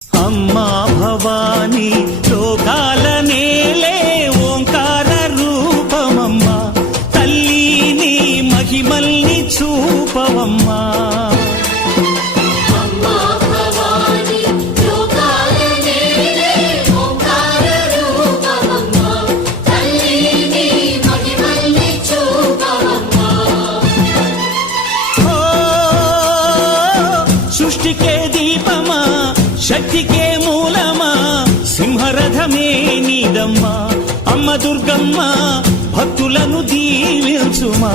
అమ్మా భవానీ లోకాల నేలే ఓంకార రూపమమ్మా, తల్లి నీ మహిమల్ని చూపవమ్మా. సృష్టికే దీపమా, శక్తికే మూలమా, సింహరథమే నీదమ్మా. అమ్మ దుర్గమ్మ భక్తులను దీవించుమా.